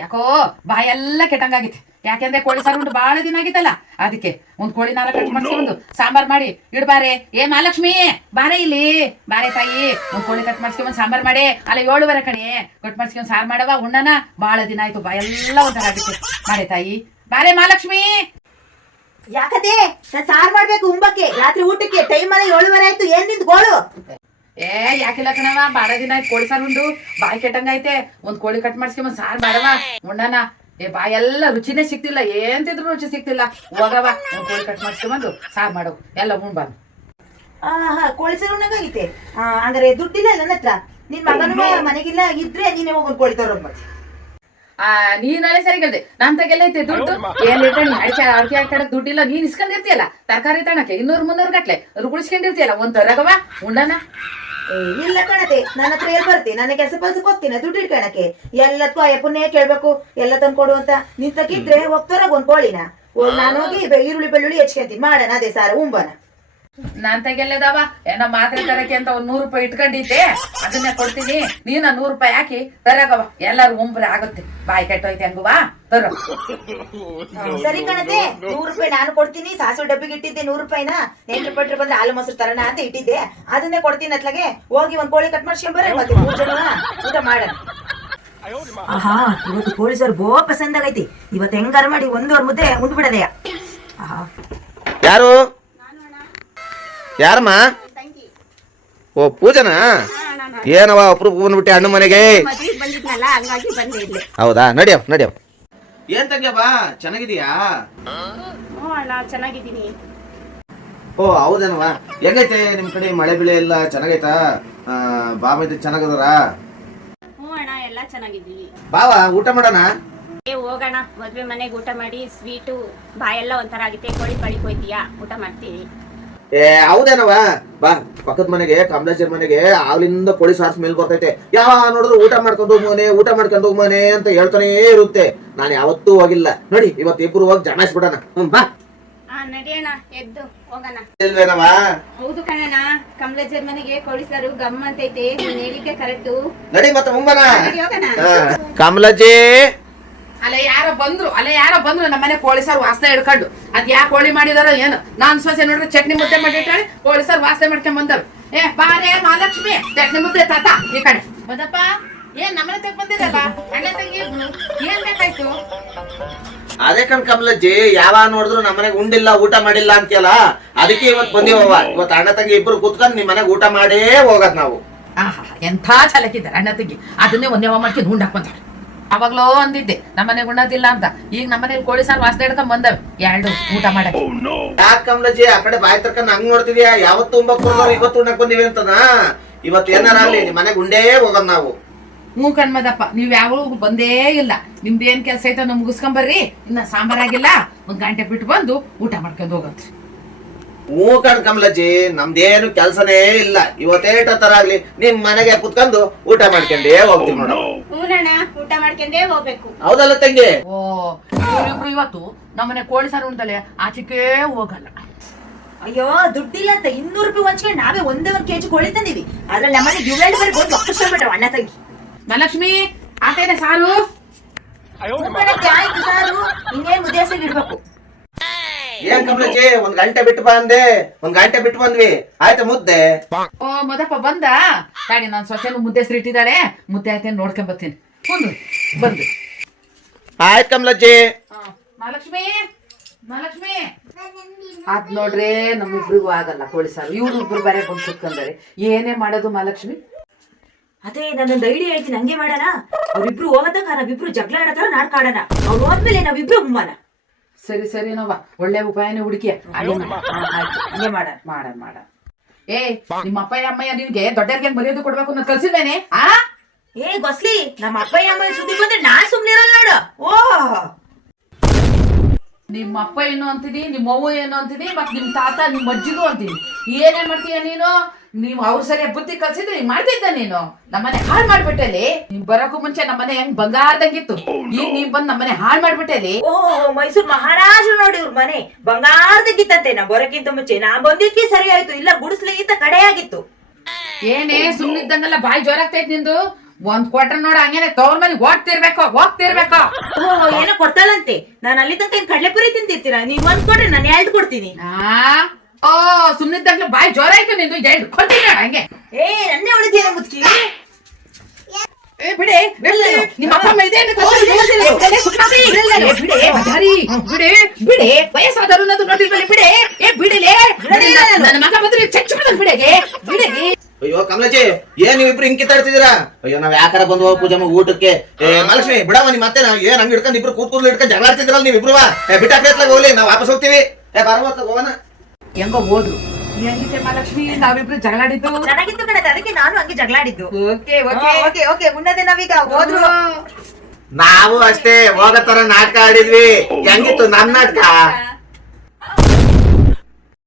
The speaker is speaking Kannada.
ಯಾಕೋ ಬಾಯೆಲ್ಲ ಕೆಟ್ಟಂಗಾಗಿತ್ತು. ಯಾಕೆಂದ್ರೆ ಕೋಳಿ ಸಾರು ಉಂಟು ಬಾಳ ದಿನ ಆಗಿತ್ತಲ್ಲ, ಅದಕ್ಕೆ ಒಂದ್ ಕೋಳಿ ನಾರ ಕಟ್ ಮಾಡಿಸ್ಕೊಂಡು ಸಾಂಬಾರ್ ಮಾಡಿ ಇಡ್ಬಾರೆ. ಏ ಮಹಾಲಕ್ಷ್ಮಿ ಬಾರೆ ಇಲ್ಲಿ, ಬಾರೆ ತಾಯಿ, ಒಂದ್ ಕೋಳಿ ಕಟ್ ಮಾಡಿಸ್ಕೊಂಡ್ ಸಾಂಬಾರ್ ಮಾಡಿ. ಅಲ್ಲ 7:30 ಕಣೆ ಕಟ್ ಮಾಡಿಸ್ಕೊಂಡ್ ಸಾರ್ ಮಾಡವ ಉಣ್ಣನ. ಬಾಳ ದಿನ ಆಯ್ತು, ಬಾಯೆಲ್ಲ ಒಂಥರ ಆಗಿತ್ತು. ಬಾರೆ ತಾಯಿ, ಬಾರೆ ಮಹಾಲಕ್ಷ್ಮಿ. ಯಾಕತೆ ನಾನ್ ಸಾರ್ ಮಾಡ್ಬೇಕು ಉಂಬಕ್ಕೆ, ರಾತ್ರಿ ಊಟಕ್ಕೆ ಟೈಮ್ ಅಲ್ಲ 7:30 ಆಯ್ತು. ಏನ್ ನಿಂದ್ ಗೋಳು? ಯಾಕಿಲ್ಲ ಕಣವ, ಬಾಳ ದಿನ ಆಯ್ತು ಕೋಳಿ ಸಾರು ಉಂಡು ಬಾಯಿ ಕೆಟ್ಟಂಗೈತೆ. ಒಂದ್ ಕೋಳಿ ಕಟ್ ಮಾಡಿಸ್ಕೊಂಡ್ ಸಾರ್ ಮಾಡವ ಉಣ್ಣನ. ಬಾಯೆಲ್ಲ ರುಚಿನೇ ಸಿಕ್ತಿಲ್ಲ, ಏನ್ ತಿಂದ್ರು ರುಚಿ ಸಿಕ್ತಿಲ್ಲ. ಹೋಗವ ಒಂದ್ ಕೋಳಿ ಕಟ್ ಮಾಡಿಸ್ಕೊಂಬಂದು ಸಾರ್ ಮಾಡವು ಎಲ್ಲ ಉಣ್ಬಾರ್ದು. ಕೋಳಿ ಸಾರು ಉಣ್ಣಂಗಾಗಿತ್ತೆ. ಅಂದ್ರೆ ದುಡ್ಡಿಲ್ಲ ನನ್ನ ಹತ್ರ. ನಿನ್ ಮಗನು ಮನೆಗಿಲ್ಲ, ಇದ್ರೆ ನೀನೇ ಹೋಗೋದು ಕೋಳಿ ತರೋದ್ ಮತ್ತೆ. ನೀನಲ್ಲೇ ಸರಿ ಕೇಳ್ದೆ, ನನ್ ತಗೆಲ್ಲ ಐತೆ ದುಡ್ಡು. ಏನ್ ಅಡಿಕೆ ಹಾಕಡಕ್ ದುಡ್ಡಿಲ್ಲ. ನೀನ್ ಇಸ್ಕೊಂಡಿರ್ತೀಯಲ್ಲ ತರಕಾರಿ ತಣಕ್ಕೆ 200-300 ಗಟ್ಲೆ ರುಗುಳಿಸ್ಕೊಂಡಿರ್ತೀಯಲ್ಲ, ಒಂದ್ ತರಗವ ಉಂಡನ. ಇಲ್ಲ ಕಣತೆ, ನನ್ನ ಹತ್ರ ಎಲ್ಲಿ ಬರ್ತಿ? ನನ್ನ ಕೆಲಸ ಪಲ್ಸಕ್ ಹೋಗ್ತೀನಿ ದುಡ್ಡು ಇಟ್ಕಣಕ್ಕೆ. ಎಲ್ಲದಕ್ಕೂ ಅಯ್ಯಪ್ಪನ್ನೇ ಕೇಳ್ಬೇಕು ಎಲ್ಲ ತಂದ್ಕೊಡು ಅಂತ. ನಿನ್ ತಗಿದ್ರೆ ಹೋಗ್ತಾರ ಒಂದ್ ಕೋಳಿನ. ನಾನು ಹೋಗಿ ಈರುಳ್ಳಿ ಬೆಳ್ಳುಳ್ಳಿ ಹೆಚ್ಕೊಂತೀನಿ, ಮಾಡೋಣ ಅದೇ ಸಾರ ಉಂಬನ. ನಾನ್ ತೆಗೆಲ್ಲದವ ಏನೋ ಮಾತ್ರೆ ತರಕ್ಕೆ ಅಂತ ಒಂದ್ 100 ರೂಪಾಯಿ ಇಟ್ಕೊಂಡಿದ್ದೆ, ಅದನ್ನೇ ಕೊಡ್ತೀನಿ. ನೀನ 100 ರೂಪಾಯಿ ಹಾಕಿ ತರಗವ, ಎಲ್ಲಾರು ಉಂಬ್ರೆ ಆಗುತ್ತೆ. ಬಾಯಿ ಕೆಟ್ಟೋಯ್ತೆ ಹಂಗುವಾ, ತರೋ. ಸರಿ ಕಣತೆ, 100 ರೂಪಾಯಿ ನಾನು ಕೊಡ್ತೀನಿ. ಸಾಸು ಡಬ್ಬಿಗೆ ಇಟ್ಟಿದ್ದೆ 100 ರೂಪಾಯಿನ. ನೆಂಟ್ರು ಪಟ್ರು ಬಂದ್ರೆ ಹಾಲು ಮೊಸರು ತರೋಣ ಅಂತ ಇಟ್ಟಿದ್ದೆ, ಅದನ್ನೇ ಕೊಡ್ತೀನಿ. ಅತ್ಲಾಗೆ ಹೋಗಿ ಒಂದ್ ಕೋಳಿ ಕಟ್ ಮಾಡ್ಸ್ಕೊಂಡ್ ಬರ್ರಿ, ಮತ್ತೆ 3 ಜನ ಊಟ ಮಾಡೋಣ. ಆಹಾ, ಇವತ್ತು ಕೋಳಿ ಸಾರು ಬೋ ಪಸಂದಾಗೈತಿ. ಇವತ್ತು ಹೆಂಗಾರ ಮಾಡಿ 1 ಮುದ್ದೆ ಉಂಡ್ಬಿಡದೆಯ. ಯಾರು? ಯಾರಮ್ಮ? ಓ ಪೂಜನಾ? ಏನವ ಅಪ್ರೂಪ ಬಂದ್ಬಿಟ್ಟೆ ಅಣ್ಣ ಮನೆಗೆ? ಹೌದಾ, ನಡಿಯವ್. ಏನ್ ತಂಗ್ಯಪ್ಪ, ಚೆನ್ನಾಗಿದೀಯಾ? ಚೆನ್ನಾಗಿದ್ದೀನಿ. ಓ ಹೌದೇನವ, ಹೆಂಗೈತೆ ನಿಮ್ ಕಡೆ ಮಳೆ ಬೆಳೆ ಎಲ್ಲ ಚೆನ್ನಾಗೈತಾ? ಬಾಬೈತೆ ಚೆನ್ನಾಗದಾರ? ಹ್ಞೂ ಅಣ್ಣ, ಎಲ್ಲ ಚೆನ್ನಾಗಿದ್ದೀವಿ. ಬಾವ ಊಟ ಮಾಡೋಣ. ಹೋಗೋಣ, ಮದ್ವೆ ಮನೆಗೆ ಊಟ ಮಾಡಿ. ಸ್ವೀಟು ಬಾಯೆಲ್ಲ ಒಂಥರ ಆಗುತ್ತೆ. ಕೋಳಿ ಪಳಿಗೆ ಹೋಯ್ತೀಯಾ, ಊಟ ಮಾಡ್ತೀವಿ. ಹೌದೇನವ, ಬಾ ಪಕ್ಕದ ಮನೆಗೆ ಕಮಲೇಶ್ವರ ಮನೆಗೆ ಆಗ್ಲಿಂದ ಕೋಳಿ ಸಾರ್ಸ್ ಮೇಲ್ ಬರ್ತೈತೆ. ಯಾವ ನೋಡಿದ್ರು ಊಟ ಮಾಡ್ಕೊಂಡು ಹೋಗ್ಮನೆ ಅಂತ ಹೇಳ್ತಾನೆ ಇರುತ್ತೆ. ನಾನು ಯಾವತ್ತೂ ಹೋಗಿಲ್ಲ ನೋಡಿ, ಇವತ್ತು ಇಬ್ರು ಹೋಗಿ ಜಮಾಯಿಸ್ಬಿಡೋಣ. ಬಾ ನಡಿಯೋಣ, ಎದ್ದು ಹೋಗೋಣ. ಇಲ್ವೇನವ? ಹೌದು ಕಣಣ್ಣ, ಕಮಲೇಶ್ವರ ಮನೆಗೆ ಕೋಳಿ ಸಾರು ಗಮ್ ಅಂತೈತೆ. ನೀನ್ ಹೇಳಿದ್ದೆ ಕರೆಕ್ಟು. ನಡಿ ಮತ್ತೆ ಮುಂಬನ. ಹೋಗೋಣ. ಕಮಲಜಿ, ಅಲ್ಲ ಯಾರೋ ಬಂದ್ರು ನಮ್ಮನೆ ಕೋಳಿ ಸಾರು ವಾಸನೆ ಹಿಡ್ಕೊಂಡು. ಅದ್ ಯಾ ಕೋಳಿ ಮಾಡಿದಾರೋ ಏನು. ನಾನ್ ಸೊಸೆ ನೋಡ್ರಿ ಚಟ್ನಿ ಮುದ್ದೆ ಮಾಡಿಟ್ಟಾಳೆ, ಕೋಳಿ ಸಾರು ವಾಸನೆ ಮಾಡ್ಕೊಂಡ್ ಬಂದವ್. ಬಾರೇ ಮಹಾಲಕ್ಷ್ಮಿ, ಚಟ್ನಿ ಮುದ್ದೆ ತಾತ ಈ ಕಡೆ ಬಂದಪ್ಪ. ಏನ್ ನಮ್ಮನೆ ತಗ ಬಂದಿರಲ್ಲ ಅಣ್ಣ ತಂಗಿ, ಏನ್ ಬೇಕಾಯ್ತು? ಅದೇ ಕಣ್ ಕಮಲಜ್ಜಿ, ಯಾವ ನೋಡಿದ್ರು ನಮ್ಮನೆಗೆ ಉಂಡಿಲ್ಲ ಊಟ ಮಾಡಿಲ್ಲ ಅಂತೀಯಲ್ಲ, ಅದಕ್ಕೆ ಇವತ್ತು ಬಂದಿವವ. ಇವತ್ತು ಅಣ್ಣ ತಂಗಿ ಇಬ್ರು ಕೂತ್ಕೊಂಡು ನಿಮ್ ಮನೆಗೆ ಊಟ ಮಾಡೇ ಹೋಗದ್ ನಾವು. ಎಂಥ ಛಲಕಿದ್ದಾರೆ ಅಣ್ಣ ತಂಗಿ. ಅದನ್ನೇ ಒಂದೇವ ಮಾಡ್ಕೊಂಡು ಉಂಡಾಕ್ ಬಂದಾರೆ. ಅವಾಗ್ಲೋ ಅಂದಿದ್ದೆ ನಮ್ಮನೆ ಉಣ್ಣದಿಲ್ಲ ಅಂತ. ಈಗ ನಮ್ಮನೇಲಿ ಕೋಳಿ ಸಾರು ವಾಸನೆ ಹಿಡ್ಕೊಂಡ್ ಬಂದವೆ ಎರಡು ಊಟ ಮಾಡಕ್ಕೆ. ಯಾಕೆ ಕಮಲಜ್ಜಿ ಆ ಕಡೆ ಬಾಯಿ ತರ್ಕೊಂಡ್ ಹಂಗ್ ನೋಡ್ತಿದ್ಯಾ? ಯಾವತ್ತು ಉಂಬಕ್ ಬಂದವ್ರು ಇವತ್ತು ಉಣ್ಣಕ್ ಬಂದಿವಿ ಅಂತನಾ? ಇವತ್ತು ಏನಾರ ಅಲ್ಲಿ ನಿಮ್ ಮನೆಗೆ ಉಂಡೇ ಹೋಗದ್ ನಾವು. ಹ್ಞೂ ಕಣ್ಮದಪ್ಪ, ನೀವ್ ಯಾವ ಬಂದೇ ಇಲ್ಲ. ನಿಮ್ದೇನ್ ಕೆಲ್ಸ ಐತೆ ನಾವು ಮುಗಿಸ್ಕೊಂಡ್ ಬರ್ರಿ. ಇನ್ನ ಸಾಂಬಾರಾಗಿಲ್ಲ, 1 ಗಂಟೆ ಬಿಟ್ಟು ಬಂದು ಊಟ ಮಾಡ್ಕೊಂಡು ಹೋಗಂತ್ರಿ. ಹ್ಞೂ ಕಣ್ ಕಮಲಜ್ಜಿ, ನಮ್ದೇನು ಕೆಲ್ಸನೇ ಇಲ್ಲ. ಇವತ್ತೇಟ ತರ ಆಗ್ಲಿ ನಿಮ್ ಮನೆಗೆ ಕುತ್ಕೊಂಡು ಊಟ ಮಾಡ್ಕೊಂಡೇ ಹೋಗ್ತೀವಿ ನೋಡ. ಹೂನಣ್ಣ, ಊಟ ಮಾಡ್ಕೊಂಡೇ ಹೋಗ್ಬೇಕು. ಹೌದಲ್ಲ ತಂಗಿ? ಓ ಇವ್ರಿಬ್ರು ಇವತ್ತು ನಮ್ಮನೆ ಕೋಳಿ ಸಾರು ಉಂಟಲೆ ಆಚೆಗೆ ಹೋಗಲ್ಲ. ಅಯ್ಯೋ ದುಡ್ಡಿಲ್ಲ ಅಂತ 200 ರೂಪಾಯಿ ಹಂಚ್ಕೊಂಡು ನಾವೇ 1 ಕೆಜಿ ಕೋಳಿ ತಂದಿವಿ. ಅದ್ರಲ್ಲಿ ನಮ್ಮನೆ ಗಿವ್ಲಾಡಿ ಬರೀ ಬಂದು ಒಪ್ಪಿಸ್ಕೊಂಡ್ಬಿಟ್ಟ ಅಣ್ಣ ತಂಗಿ. ಮಹಾಲಕ್ಷ್ಮಿ ಆತೈತೆ ಸಾರು? ಆಯ್ತು ಸಾರು, ಇನ್ನೇನ್ ಮುದ್ದೇಸಿಗೆ ಇಡ್ಬೇಕು. ಏನ್ ಕಮಲಜ್ಜಿ 1 ಗಂಟೆ ಬಿಟ್ಟು ಬಂದೆ, 1 ಗಂಟೆ ಬಿಟ್ಟು ಬಂದ್ವಿ. ಆಯ್ತಾ ಮುದ್ದೆ? ಓ ಮದಪ್ಪ ಬಂದ ತಾಡಿ. ನಾನು ಸೊಸೆನು ಮುದ್ದೆ ಹೆಸರು ಇಟ್ಟಿದ್ದಾಳೆ, ಮುದ್ದೆ ಆಯ್ತೇನು ನೋಡ್ಕೊಂಡ್ ಬರ್ತೀನಿ. ಬಂದು ಆಯ್ತು ಕಮಲಜ್ಜಿ. ಮಹಾಲಕ್ಷ್ಮಿ ಅದ್ ನೋಡ್ರೆ ನಮ್ಮಿಬ್ರಿಗೂ ಆಗಲ್ಲ ಕೋಳಿ ಸಾರು. ಇವ್ರಿಬ್ರು ಬೇರೆ ಬಂದು ಕುತ್ಕೊಂಡಾರೆ. ಏನೇ ಮಾಡೋದು ಮಹಾಲಕ್ಷ್ಮಿ? ಅದೇ ನಾನೊಂದು ಐಡಿಯಾ ಹೇಳ್ತೀನಿ, ಹಂಗೆ ಮಾಡೋಣ. ಅವ್ರಿಬ್ರು ಹೋಗದಾಗ ನಾವಿಬ್ರು ಜಗಳ ಆಡತಾರ ನಾಡ್ಕಾಡೋಣ. ಅವ್ರು ಹೋದ್ಮೇಲೆ ನಾವಿಬ್ರು ಉಮ್ಮನ. ಸರಿ ನೋವ, ಒಳ್ಳೆ ಉಪಾಯನೇ ಹುಡುಕಿಯ. ಹಂಗೆ ಮಾಡ. ಏ ನಿಮ್ಮ ಅಪ್ಪಯ್ಯ ಅಮ್ಮಯ್ಯ ನಿನ್ಗೆ ದೊಡ್ಡರ್ಗೆ ಮರ್ಯಾದೆ ಕೊಡ್ಬೇಕು ಅನ್ನೋದು ಕಲ್ಸಿದ್ದೇನೆ. ಗೊಸ್ಲಿ, ನಮ್ಮ ಅಪ್ಪಯ್ಯ ಅಮ್ಮ ಸುದ್ದಿ ಬಂದ್ರೆ ನಾನ್ ಸುಮ್ನಿರಲ್ಲ ನೋಡು. ಓಹ್, ನಿಮ್ಮ ಅಪ್ಪ ಏನು ಅಂತೀನಿ, ನಿಮ್ಮ ಅವ್ವ ಏನು ಅಂತೀನಿ, ಮತ್ ನಿಮ್ ತಾತ ನಿಮ್ ಅಜ್ಜಿಗೂ ಅಂತೀನಿ. ಏನೇನ್ ಮಾಡ್ತೀಯ ನೀನು? ನೀವು ಅವ್ರ ಸರಿಯ ಬುದ್ಧಿ ಕಲ್ಸಿದ್ರೆ ನೀನ್ ಮಾಡ್ತಿದ್ದ ನೀನು. ನಮ್ಮನೆ ಹಾಳು ಮಾಡ್ಬಿಟ್ಟಲ್ಲಿ. ನೀವ್ ಬರೋಕು ಮುಂಚೆ ನಮ್ಮನೆ ಹೆಂಗ್ ಬಂಗಾರದಂಗಿತ್ತು, ಈಗ ನೀವ್ ಬಂದ್ ನಮ್ಮನೆ ಹಾಳು ಮಾಡ್ಬಿಟ್ಟಲ್ಲಿ. ಓಹ್, ಮೈಸೂರು ಮಹಾರಾಜರು ನೋಡಿ ಇವ್ರ ಮನೆ ಬಂಗಾರದಂಗಿತ್ತಂತೆ. ನಾ ಬರೋಕ್ಕಿಂತ ಮುಂಚೆ ನಾ ಬಂದಿದ್ಕೆ ಸರಿ ಆಯ್ತು, ಇಲ್ಲ ಗುಡಿಸ್ಲಿಗಿಂತ ಕಡೆಯಾಗಿತ್ತು. ಏನೇ ಸುಮ್ನಿದ್ದಂಗೆಲ್ಲ ಬಾಯಿ ಜೋರಾಗ್ತೈತ್ ನಿಂದು. ಒಂದ್ ಕೊಟ್ರೆ ನೋಡ ಹಂಗೇನೆ ತವ್ರ ಮನೆಗ್ ಹೋಗ್ತಿರ್ಬೇಕು ಓ ಏನೋ ಕೊಡ್ತಾಳಂತೆ. ನಾನು ಅಲ್ಲಿ ತನಕ ಏನ್ ಕಡ್ಲೆಪುರಿ ತಿಂತಿರ್ತೀರಾ? ನೀವ್ ಒಂದ್ ಕೊಡ್ರಿ, ನಾನು 2 ಕೊಡ್ತೀನಿ. ಓ ಸುಮ್ಮನಿದ್ದಾಗ್ಲೂ ಬಾಯಿ ಜೋರ ಆಯ್ತು ನಿಂದು, ಎರಡು ಕೊಡ್ತೀನಿ ಹಂಗೆ. ಏ ನನ್ನೇ ಹೊಡಿತೀಯ ಮುಚ್ಕಿ. ಬಿಡಿ ನಿಮ್ಮ ಅಪ್ಪ ಅಮ್ಮ ಇದೆ ಬಿಡಿ ವಯಸ್ಸಾದರು ನೋಡಿರ್ಬಲ್ಲಿ ಬಿಡಿ. ಬಿಡಿಲೇ ನನ್ನ ಮಗ ಬಂದ್ರೆ ಚಚ್ಚು ಬಿಡಿಗೆ ಬಿಡಿ. ಅಯ್ಯೋ ಕಮಲಜಿ, ಏನ್ ನೀವಿಬ್ರು ಹಿಂಗ್ ಕಿತ್ತಾಡ್ತಿದ್ದೀರಾ? ಅಯ್ಯೋ ನಾವ್ ಯಾಕಾರ ಬಂದ್ವ ಪೂಜಮ್ಮ ಊಟಕ್ಕೆ? ಮಹಾಲಕ್ಷ್ಮಿ ಬಿಡವ ನಿಮ್ ಮತ್ತೆ ಏನ್ ಹಂಗ್ ಹಿಡ್ಕೊಂಡ್ ಇಬ್ರು ಕೂತ್ಕೊಂಡು ಹಿಡ್ಕೊಂಡ್ ಜಗಳ ಆಡ್ತಿದ್ರಲ್ಲ ನೀವಿಬ್ರು. ಬಿಟ್ಟಾಕ್ಲ ಹೋಗ್ಲಿ, ನಾವ್ ವಾಪಸ್ ಹೋಗ್ತೀವಿ. ಬರವತ್ತ ಹೋಗೋಣ. ಹೆಂಗೋ ಹೋದ್ರು. ಹೆಂಗಿತ್ತೆ ಮಹಾಲಕ್ಷ್ಮಿ ನಾವಿಬ್ರು ಜಗಳಾಡಿದ್ದು? ಚೆನ್ನಾಗಿತ್ತು ಕಣತೆ, ಅದಕ್ಕೆ ನಾನು ಹಂಗೆ ಜಗಳಾಡಿದ್ದು. ಓಕೆ ಓಕೆ ಮುಂದೆ ನಾವೀಗ ಹೋದ್ರು. ನಾವು ಅಷ್ಟೇ ಹೋಗೋ ತರ ನಾಟಕ ಆಡಿದ್ವಿ. ಹೆಂಗಿತ್ತು ನಮ್ ನಾಟಕ?